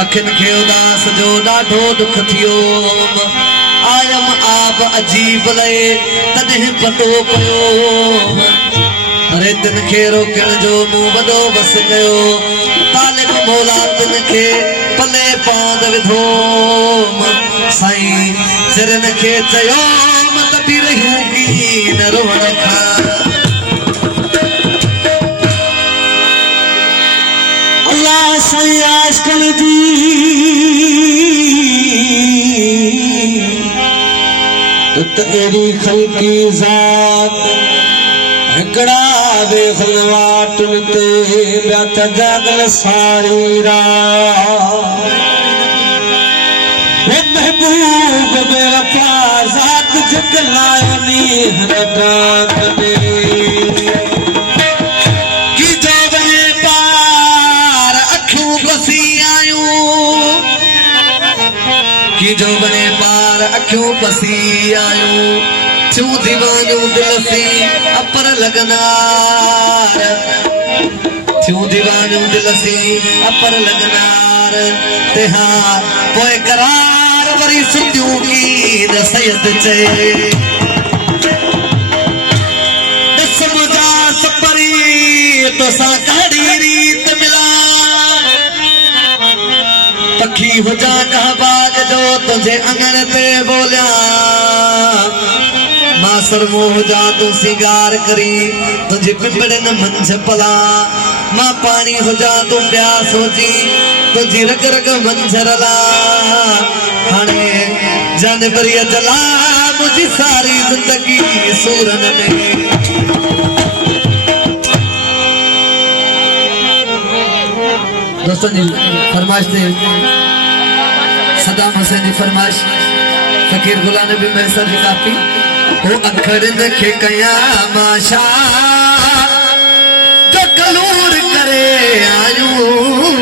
अखिन खे उदास जो ॾाढो दुख थियो। आयम आप अजीब लए तॾहिं पतो पियो। अरे तिन खे रोकण जो मूं वॾो बस कयो। तालिब मौला तिन खे पले पांद विधो। साईं सिरन खे चयो मत बि रहियूं की न रोअण खां। अल्लाह साईं आजकल जी तेरी खल्की जात हिकड़ा देख वाटन ते ॿिया त जागल सारी रात। हे महबूब मेरा प्यार ज़ात जगलायो नी हरदात में की जावे पार अखियूं बसी आयूं। की जो बने पार अखियूं पसी आयूं। थियूं दीवानियूं दिल सी अपर लगनार। थियूं दीवानियूं दिल सी अपर लगनार। तेहार पोए करार वरी सुतियूं की न सैयद चए। दस मुझा सपरी तोसां कहिड़ी रीत मिला। पखी हुजा कह बाग जो तुझे अंगण ते बोलिया। मासर मुंह हुजा तू सिंगार करी तुझे पिंपड़न मंझ पला। मां पानी हुजा तू प्यास होजी तुझी रग रग मंझ रला। हाणे जानवरीअ जला मुझी सारी जिंदगी सूरन में। दोस्तों जी फरमाइश थे सदाम हुसैन जी फरमाइश फकीर गुलाम नबी मैसर जी काफी। ओ अखरन खे कया माशा जो कलूर करे आयूं।